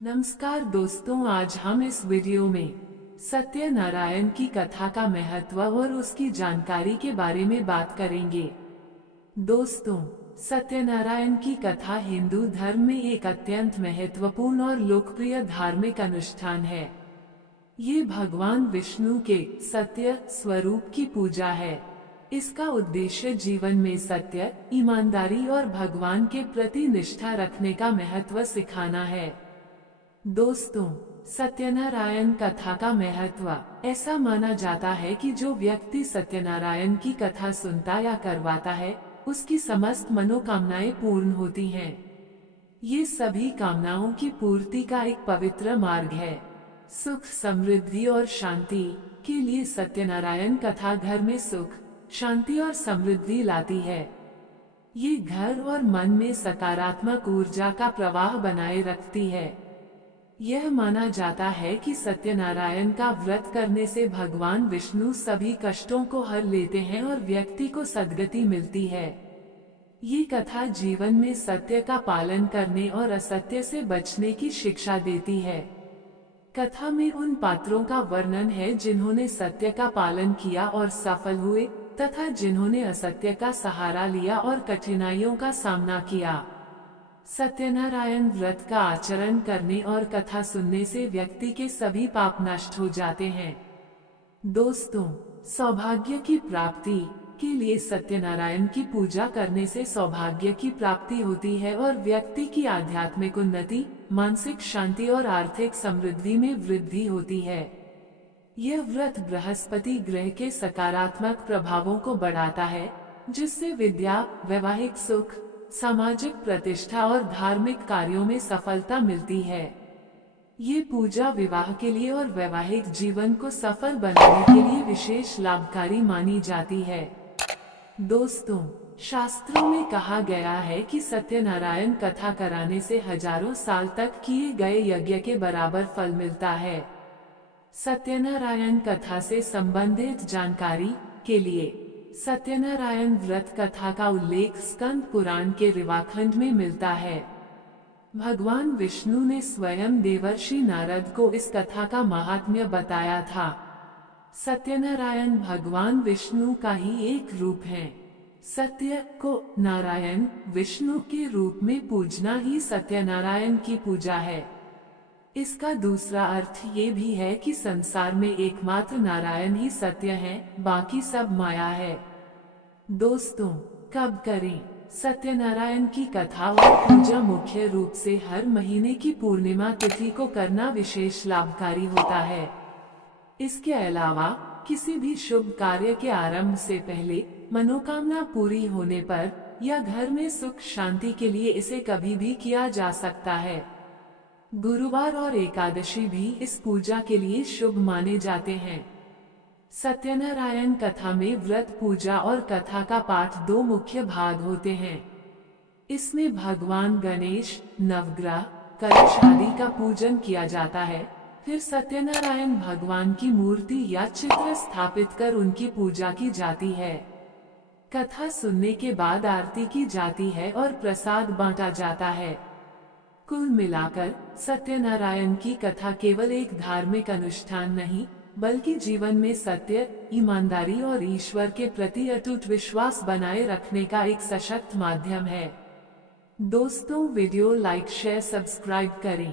नमस्कार दोस्तों, आज हम इस वीडियो में सत्यनारायण की कथा का महत्व और उसकी जानकारी के बारे में बात करेंगे। दोस्तों, सत्यनारायण की कथा हिंदू धर्म में एक अत्यंत महत्वपूर्ण और लोकप्रिय धार्मिक अनुष्ठान है। ये भगवान विष्णु के सत्य स्वरूप की पूजा है। इसका उद्देश्य जीवन में सत्य, ईमानदारी और भगवान के प्रति निष्ठा रखने का महत्व सिखाना है। दोस्तों, सत्यनारायण कथा का महत्व ऐसा माना जाता है कि जो व्यक्ति सत्यनारायण की कथा सुनता या करवाता है, उसकी समस्त मनोकामनाएं पूर्ण होती हैं। ये सभी कामनाओं की पूर्ति का एक पवित्र मार्ग है। सुख, समृद्धि और शांति के लिए सत्यनारायण कथा घर में सुख, शांति और समृद्धि लाती है। ये घर और मन में सकारात्मक ऊर्जा का प्रवाह बनाए रखती है। यह माना जाता है कि सत्यनारायण का व्रत करने से भगवान विष्णु सभी कष्टों को हर लेते हैं और व्यक्ति को सद्गति मिलती है। ये कथा जीवन में सत्य का पालन करने और असत्य से बचने की शिक्षा देती है। कथा में उन पात्रों का वर्णन है जिन्होंने सत्य का पालन किया और सफल हुए, तथा जिन्होंने असत्य का सहारा लिया और कठिनाइयों का सामना किया। सत्यनारायण व्रत का आचरण करने और कथा सुनने से व्यक्ति के सभी पाप नष्ट हो जाते हैं। दोस्तों, सौभाग्य की प्राप्ति के लिए सत्यनारायण की पूजा करने से सौभाग्य की प्राप्ति होती है और व्यक्ति की आध्यात्मिक उन्नति, मानसिक शांति और आर्थिक समृद्धि में वृद्धि होती है। यह व्रत बृहस्पति ग्रह के सकारात्मक प्रभावों को बढ़ाता है, जिससे विद्या, वैवाहिक सुख, सामाजिक प्रतिष्ठा और धार्मिक कार्यों में सफलता मिलती है। ये पूजा विवाह के लिए और वैवाहिक जीवन को सफल बनाने के लिए विशेष लाभकारी मानी जाती है। दोस्तों, शास्त्रों में कहा गया है कि सत्यनारायण कथा कराने से हजारों साल तक किए गए यज्ञ के बराबर फल मिलता है। सत्यनारायण कथा से संबंधित जानकारी के लिए सत्यनारायण व्रत कथा का उल्लेख स्कंद पुराण के ऋवाखंड में मिलता है। भगवान विष्णु ने स्वयं देवर्षि नारद को इस कथा का महात्म्य बताया था। सत्यनारायण भगवान विष्णु का ही एक रूप है। सत्य को नारायण विष्णु के रूप में पूजना ही सत्यनारायण की पूजा है। इसका दूसरा अर्थ ये भी है कि संसार में एकमात्र नारायण ही सत्य है, बाकी सब माया है। दोस्तों, कब करें? सत्यनारायण की कथा और पूजा मुख्य रूप से हर महीने की पूर्णिमा तिथि को करना विशेष लाभकारी होता है। इसके अलावा किसी भी शुभ कार्य के आरंभ से पहले, मनोकामना पूरी होने पर या घर में सुख शांति के लिए इसे कभी भी किया जा सकता है। गुरुवार और एकादशी भी इस पूजा के लिए शुभ माने जाते हैं। सत्यनारायण कथा में व्रत, पूजा और कथा का पाठ दो मुख्य भाग होते हैं। इसमें भगवान गणेश, नवग्रह, कलश आदि का पूजन किया जाता है। फिर सत्यनारायण भगवान की मूर्ति या चित्र स्थापित कर उनकी पूजा की जाती है। कथा सुनने के बाद आरती की जाती है और प्रसाद बांटा जाता है। कुल मिलाकर सत्यनारायण की कथा केवल एक धार्मिक अनुष्ठान नहीं, बल्कि जीवन में सत्य, ईमानदारी और ईश्वर के प्रति अटूट विश्वास बनाए रखने का एक सशक्त माध्यम है। दोस्तों, वीडियो लाइक, शेयर, सब्सक्राइब करें।